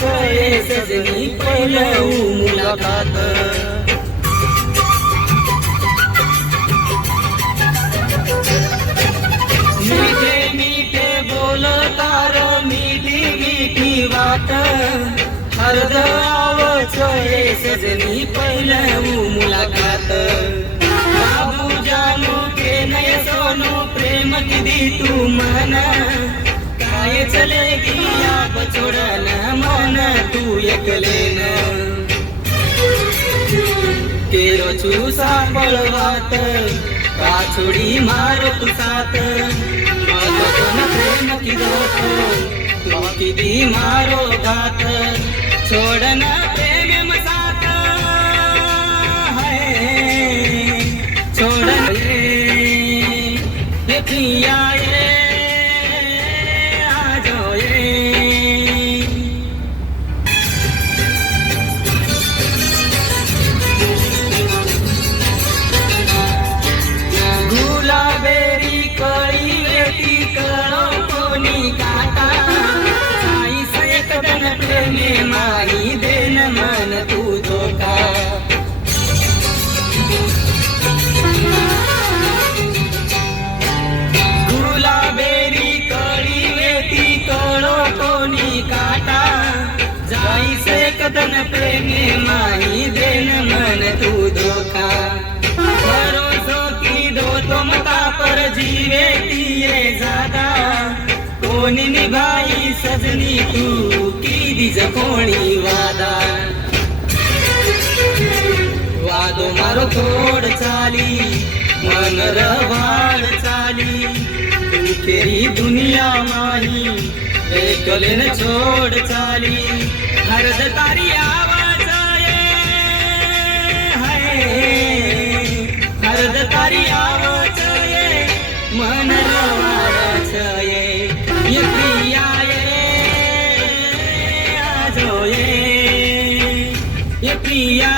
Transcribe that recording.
आवच ये सजनी पहिलं मुलाकात मीठे मीठे बोलतार मीठी मीठी वाट हरद आवच ये सजनी पहिलं मुलाकात बाबू जानू के नय सोनू प्रेम किदी तू मन काय चलेगी आप छोड़न मन तू एकलेन केरो छू सांभळवात काछोडी मारो तू साथ माझं प्रेम किदो तू किदी मारो घात छोड़न प्रेम साथ है छोड़न ये पिया ये आ जाओ ये गुलाबेरी कळी वेटी कळो कोणी काटा आई सयकदन प्रेमे माई देन मन तू धोका गुलाबेरी कळी वेटी कळो कोणी काटा जाई सयकदन प्रेमे माई देन मन तू धोका भरोसो की दो तुम पर जीवे दिए ज्यादा कोनी निभाई सजनी तू की दिज कोणी वादा वादो मारो थोड चाली मन रवाड चाली तू फेरी दुनिया माही एकलेन छोड चाली हरद तारी आवाज हरद तारी आवच ये मन रवाडच ये प्रिया ये आजो ये प्रिया